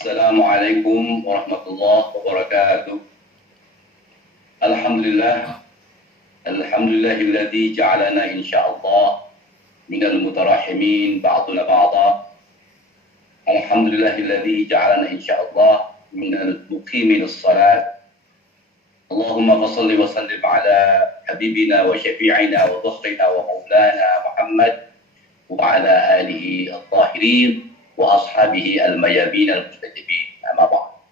Assalamualaikum warahmatullahi wabarakatuh. Alhamdulillah, alhamdulillahilladzi ja'alana insyaallah minal mutarahimin ba'duna ba'da. Alhamdulillahilladzi ja'alana insyaallah minal muqimin as-salat. Allahumma shalli wa sallim ala habibina wa syafi'ina wa dhuhrina wa maulana Muhammad wa ala alihi al-tahirin wa ashabihi al-mayabin al-mustajibin. Amma ba'd.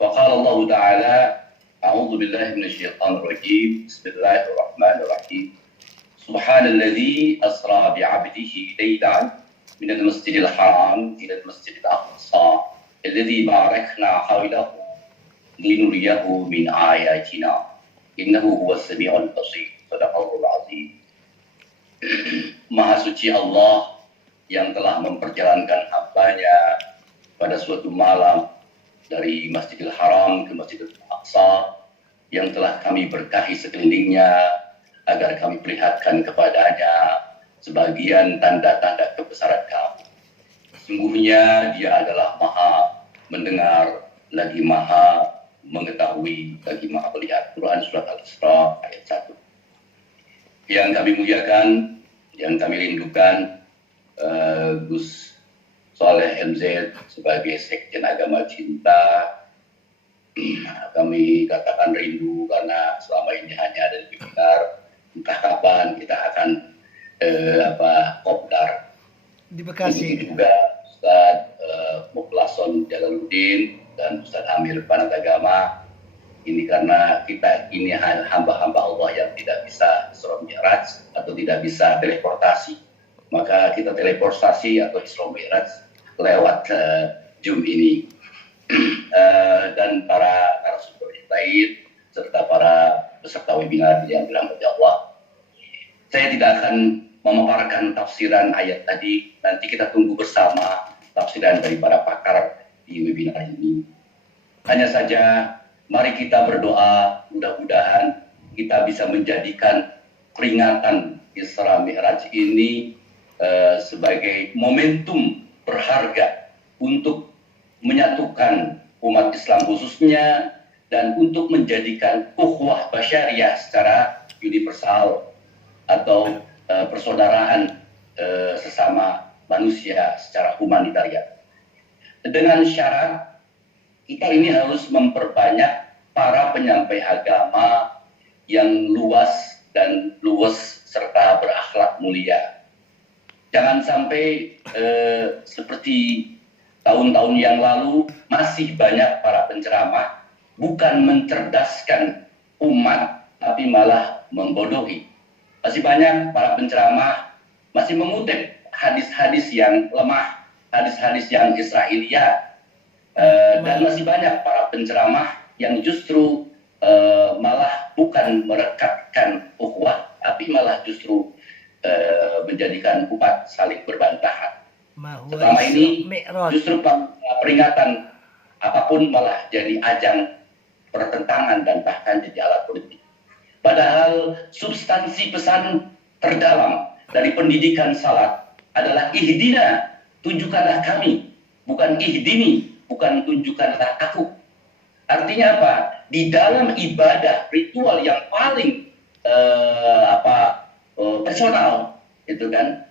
Wa qala Allah ta'ala أعوذ بالله من الشيطان الرجيم بسم الله الرحمن الرحيم سبحان الذي أسرى بعبده ليلا من المسجد الحرام إلى المسجد الأقصى الذي باركنا حوله لنريه من آياتنا إنه هو السميع البصير صدق الله العظيم. Maha suci Allah yang telah memperjalankan hambanya pada suatu malam dari Masjidil Haram ke Masjidil Aqsa yang telah kami berkahi sekelilingnya agar kami perlihatkan kepadanya sebagian tanda-tanda kebesaran kami. Sungguhnya Dia adalah Maha mendengar, lagi Maha mengetahui, lagi Maha melihat. Quran Surat Al-Isra ayat 1. Yang kami muliakan, yang kami rindukan, Gus Saleh MZ sebagai Sekjen Agama Cinta, kami katakan rindu karena selama ini hanya ada di webinar. Entah kapan kita akan kopdar di Bekasi. Juga Ustaz Mukhlason Jalaluddin dan Ustaz Amir Panatagama. Ini karena kita ini hamba-hamba Allah yang tidak bisa Isra Mi'raj atau tidak bisa teleportasi. Maka kita teleportasi atau Isra Mi'raj lewat Zoom ini. Dan para narasumber lain serta para peserta webinar yang dirahmati Allah. Saya tidak akan memaparkan tafsiran ayat tadi. Nanti kita tunggu bersama tafsiran dari para pakar di webinar ini. Hanya saja mari kita berdoa, mudah-mudahan kita bisa menjadikan peringatan Isra Mi'raj ini sebagai momentum berharga untuk menyatukan umat Islam khususnya dan untuk menjadikan ukhuwah basyariah secara universal atau persaudaraan sesama manusia secara humanitarian. Dengan syarat kita ini harus memperbanyak para penyampai agama yang luas serta berakhlak mulia. Jangan sampai seperti tahun-tahun yang lalu masih banyak para penceramah bukan mencerdaskan umat tapi malah membodohi. Masih banyak para penceramah masih mengutip hadis-hadis yang lemah, hadis-hadis yang Israiliyat, dan masih banyak para penceramah yang justru malah bukan merekatkan ukhuwah tapi malah justru menjadikan umat saling berbantahan. Selama ini justru peringatan apapun malah jadi ajang pertentangan dan bahkan jadi alat politik. Padahal substansi pesan terdalam dari pendidikan salat adalah ihdina, tunjukkanlah kami, bukan ihdini, bukan tunjukkanlah aku. Artinya apa? Di dalam ibadah ritual yang paling personal itu kan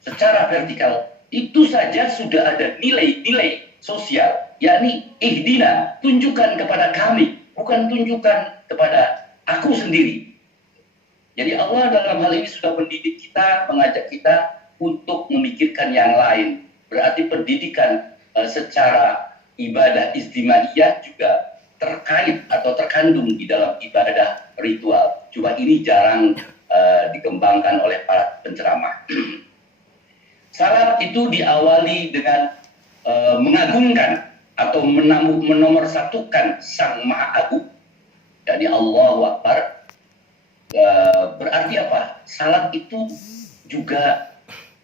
secara vertikal itu saja sudah ada nilai-nilai sosial, yakni ihdina, tunjukkan kepada kami, bukan tunjukkan kepada aku sendiri. Jadi Allah dalam hal ini sudah mendidik kita, mengajak kita untuk memikirkan yang lain. Berarti pendidikan secara ibadah istimaiyah juga terkait atau terkandung di dalam ibadah ritual. Cuma ini jarang dikembangkan oleh para penceramah. Salat itu diawali dengan mengagungkan atau menomorsatukan Sang Maha Agung, yakni Allahu Akbar. Berarti apa? Salat itu juga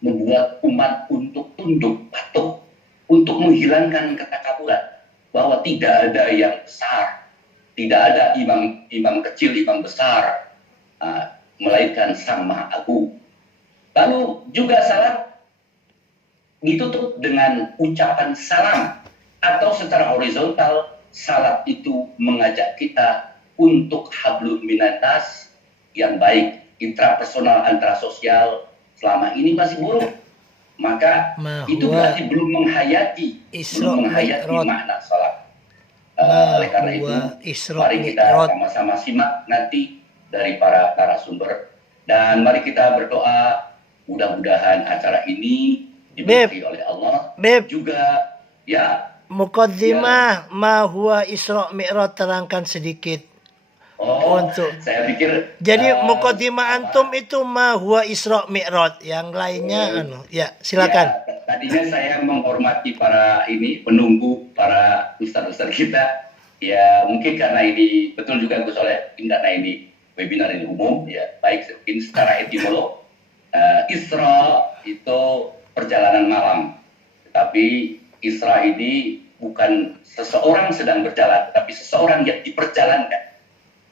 membuat umat untuk tunduk patuh, untuk menghilangkan ketakaburan bahwa tidak ada yang besar, tidak ada imam kecil, imam besar, melainkan Sang Maha Agung. Lalu juga salat ditutup dengan ucapan salam Atau secara horizontal, salat itu mengajak kita untuk hablum minannas yang baik, intrapersonal, antara sosial selama ini masih buruk. Maka itu berarti belum menghayati makna salat. Oleh karena itu, mari kita sama-sama simak nanti dari para narasumber, dan mari kita berdoa mudah-mudahan acara ini diberkahi oleh Allah. Juga ya. Muqaddimah ma huwa Isra Mi'raj, terangkan sedikit. Untuk saya pikir jadi muqaddimah antum itu ma huwa Isra Mi'raj, yang lainnya ya silakan. Ya, tadinya saya menghormati para penunggu, para ustaz-ustaz kita. Ya, mungkin karena ini betul juga Gus Soleh, karena ini webinar ini umum ya, baik mungkin secara etimolog. Isra itu perjalanan malam. Tetapi Isra ini bukan seseorang sedang berjalan, tapi seseorang yang diperjalankan.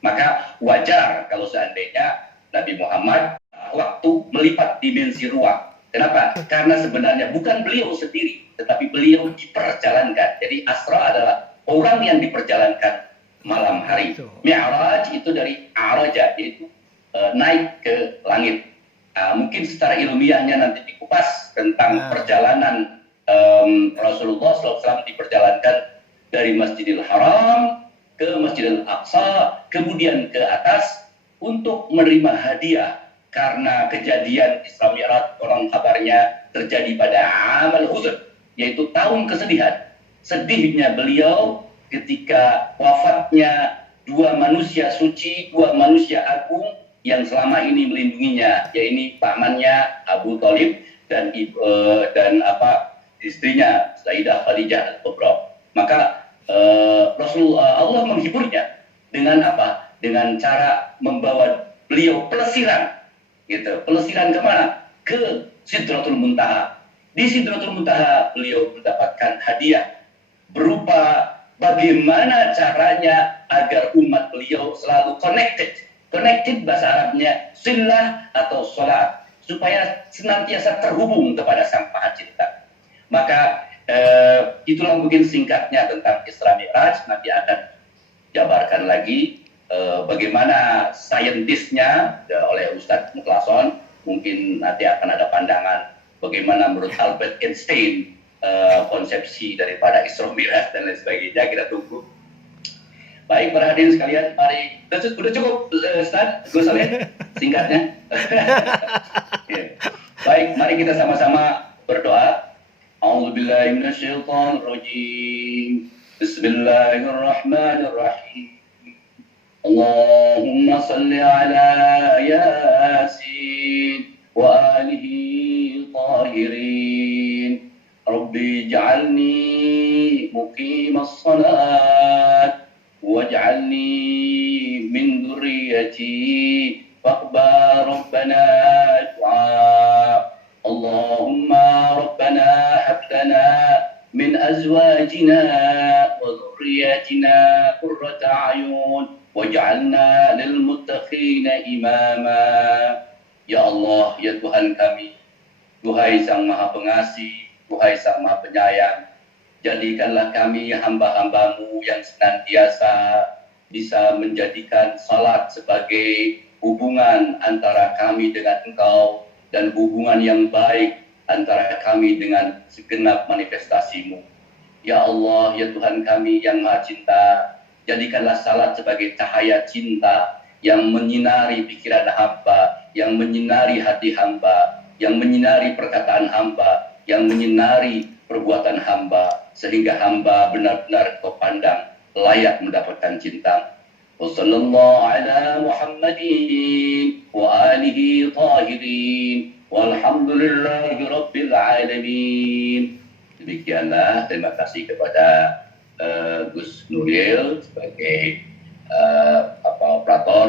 Maka wajar kalau seandainya Nabi Muhammad waktu melipat dimensi ruang. Kenapa? Karena sebenarnya bukan beliau sendiri, tetapi beliau diperjalankan. Jadi Asra adalah orang yang diperjalankan malam hari. Mi'raj itu dari araja, yaitu naik ke langit. Mungkin secara ilmiahnya nanti dikupas tentang perjalanan Rasulullah SAW diperjalankan dari Masjidil Haram ke Masjidil Aqsa, kemudian ke atas untuk menerima hadiah karena kejadian Isra Mi'raj, konon kabarnya terjadi pada amal huzn, yaitu tahun kesedihan. Sedihnya beliau ketika wafatnya dua manusia suci, dua manusia agung yang selama ini melindunginya, yaitu pamannya Abu Thalib dan istrinya Sayyidah Khadijah Al-Kubra. Maka Rasulullah Allah menghiburnya dengan apa? Dengan cara membawa beliau pelesiran, gitu. Pelesiran kemana? Ke Sidratul Muntaha. Di Sidratul Muntaha beliau mendapatkan hadiah berupa bagaimana caranya agar umat beliau selalu connected. Connected bahasa Arabnya silah atau sholat, supaya senantiasa terhubung kepada Sang Maha Cipta. Maka itulah mungkin singkatnya tentang Isra Mi'raj. Nanti akan jabarkan lagi bagaimana saintisnya oleh Ustadz Mukhlason. Mungkin nanti akan ada pandangan bagaimana menurut Albert Einstein konsepsi daripada Isra Mi'raj dan lain sebagainya. Kita tunggu. Baik, para hadirin sekalian, mari. Sudah cukup Ustadz Gus Soleh singkatnya. Baik, mari kita sama-sama berdoa. أعوذ بالله من الشيطان الرجيم بسم الله الرحمن الرحيم اللهم صل على ياسين وآله الطاهرين ربي اجعلني مقيم الصلاة واجعلني من ذريتي فاقبل ربنا دعاء اللهم ربنا هب لنا من أزواجنا وذرياتنا قرة أعين واجعلنا للمتقين إماما. Ya Allah, ya Tuhan kami, Duhai Sang Maha Pengasih, Duhai Sang Maha Penyayang, jadikanlah kami hamba-hambamu yang senantiasa bisa menjadikan salat sebagai hubungan antara kami dengan Engkau, dan hubungan yang baik antara kami dengan segenap manifestasimu. Ya Allah, ya Tuhan kami yang Maha Cinta, jadikanlah salat sebagai cahaya cinta yang menyinari pikiran hamba, yang menyinari hati hamba, yang menyinari perkataan hamba, yang menyinari perbuatan hamba, sehingga hamba benar-benar Kau pandang layak mendapatkan cinta. Wassallallahu ala Muhammadin wa alihi tahirin walhamdulillahi rabbil alamin. Demikianlah, terima kasih kepada Gus Nuril sebagai operator.